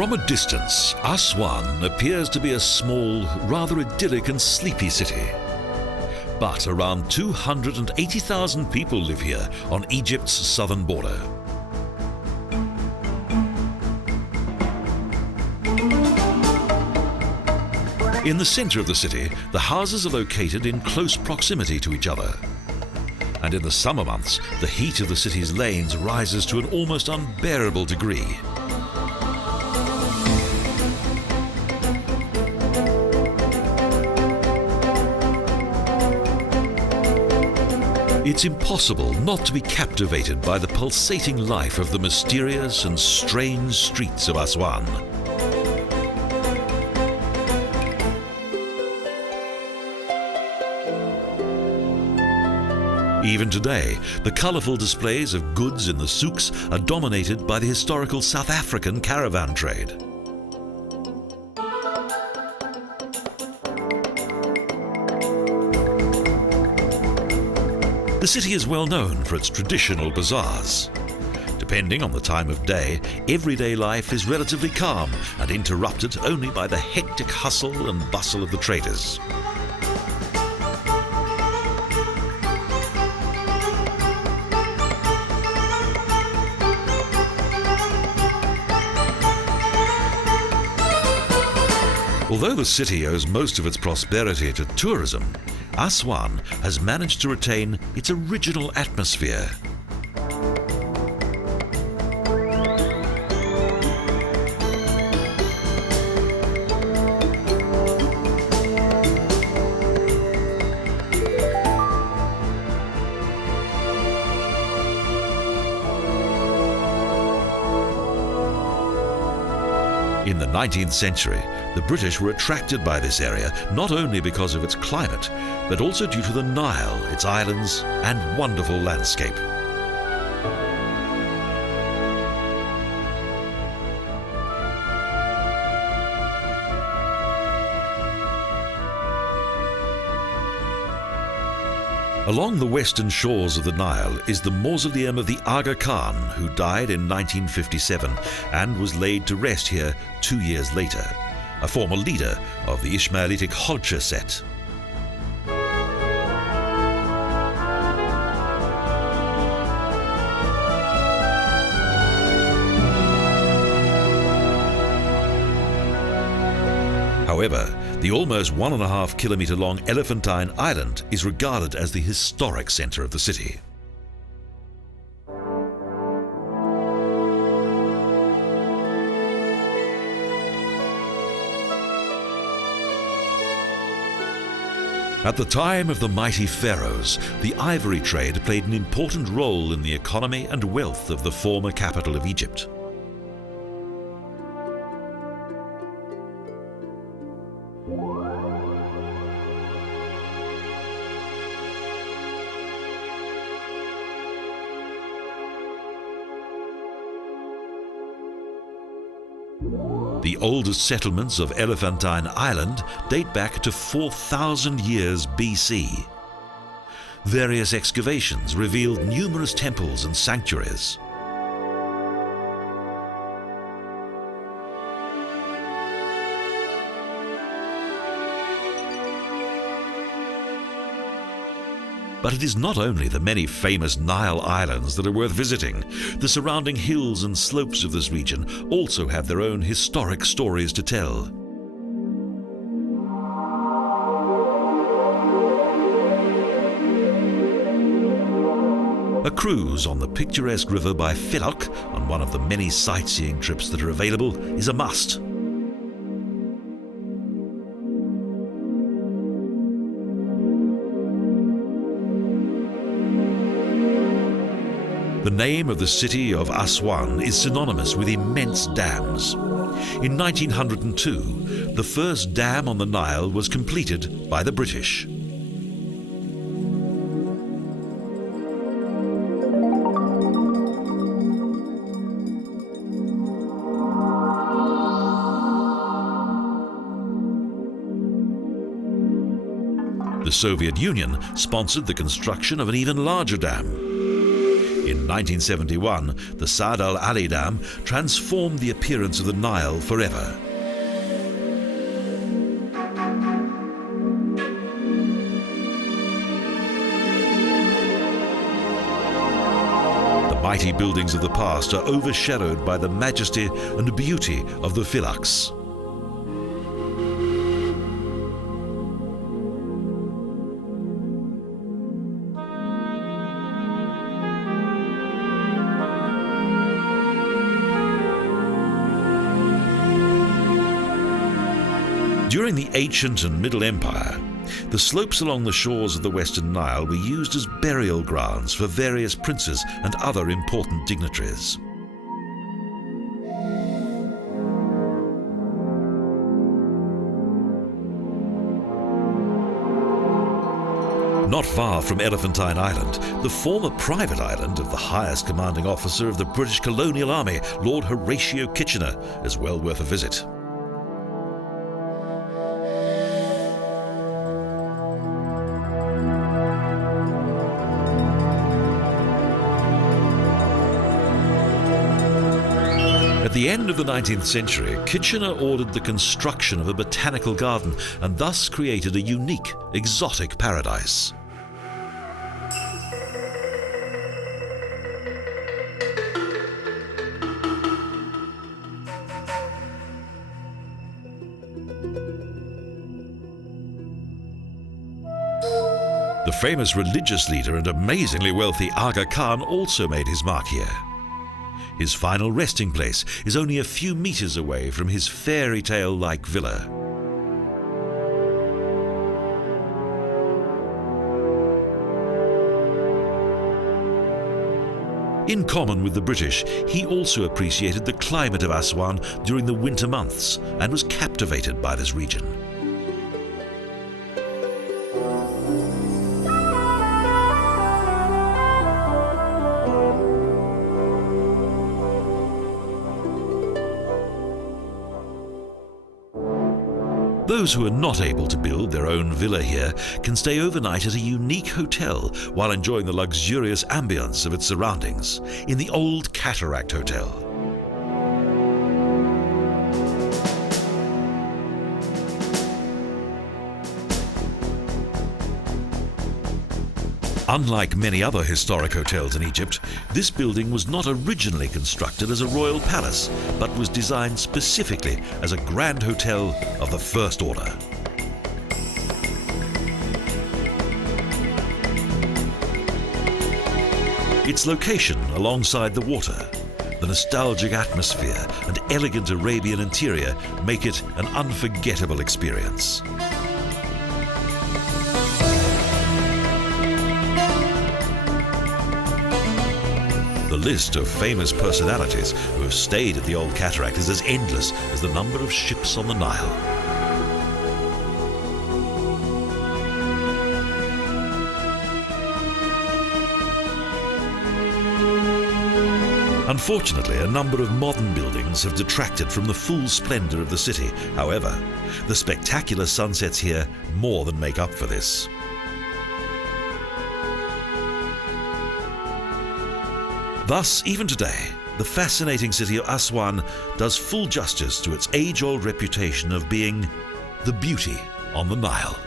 From a distance, Aswan appears to be a small, rather idyllic and sleepy city. But around 280,000 people live here on Egypt's southern border. In the center of the city, the houses are located in close proximity to each other. And in the summer months, the heat of the city's lanes rises to an almost unbearable degree. It's impossible not to be captivated by the pulsating life of the mysterious and strange streets of Aswan. Even today, the colourful displays of goods in the souks are dominated by the historical South African caravan trade. The city is well known for its traditional bazaars. Depending on the time of day, everyday life is relatively calm and interrupted only by the hectic hustle and bustle of the traders. Although the city owes most of its prosperity to tourism, Aswan has managed to retain its original atmosphere. In the 19th century, the British were attracted by this area not only because of its climate, but also due to the Nile, its islands, and wonderful landscape. Along the western shores of the Nile is the mausoleum of the Aga Khan, who died in 1957 and was laid to rest here 2 years later, a former leader of the Ishmaelitic Hodja sect. However, the almost 1.5 kilometer long Elephantine Island is regarded as the historic center of the city. At the time of the mighty pharaohs, the ivory trade played an important role in the economy and wealth of the former capital of Egypt. The oldest settlements of Elephantine Island date back to 4,000 years BC. Various excavations revealed numerous temples and sanctuaries. But it is not only the many famous Nile islands that are worth visiting. The surrounding hills and slopes of this region also have their own historic stories to tell. A cruise on the picturesque river by Philok, on one of the many sightseeing trips that are available, is a must. The name of the city of Aswan is synonymous with immense dams. In 1902, the first dam on the Nile was completed by the British. The Soviet Union sponsored the construction of an even larger dam. In 1971, the Saad Al Ali Dam transformed the appearance of the Nile forever. The mighty buildings of the past are overshadowed by the majesty and beauty of the Philax. During the ancient and Middle Empire, the slopes along the shores of the Western Nile were used as burial grounds for various princes and other important dignitaries. Not far from Elephantine Island, the former private island of the highest commanding officer of the British colonial army, Lord Horatio Kitchener, is well worth a visit. At the end of the 19th century, Kitchener ordered the construction of a botanical garden and thus created a unique, exotic paradise. The famous religious leader and amazingly wealthy Aga Khan also made his mark here. His final resting place is only a few meters away from his fairy tale-like villa. In common with the British, he also appreciated the climate of Aswan during the winter months and was captivated by this region. Those who are not able to build their own villa here can stay overnight at a unique hotel while enjoying the luxurious ambience of its surroundings in the Old Cataract Hotel. Unlike many other historic hotels in Egypt, this building was not originally constructed as a royal palace, but was designed specifically as a grand hotel of the first order. Its location alongside the water, the nostalgic atmosphere and elegant Arabian interior make it an unforgettable experience. The list of famous personalities who have stayed at the Old Cataract is as endless as the number of ships on the Nile. Unfortunately, a number of modern buildings have detracted from the full splendor of the city. However, the spectacular sunsets here more than make up for this. Thus, even today, the fascinating city of Aswan does full justice to its age-old reputation of being the beauty on the Nile.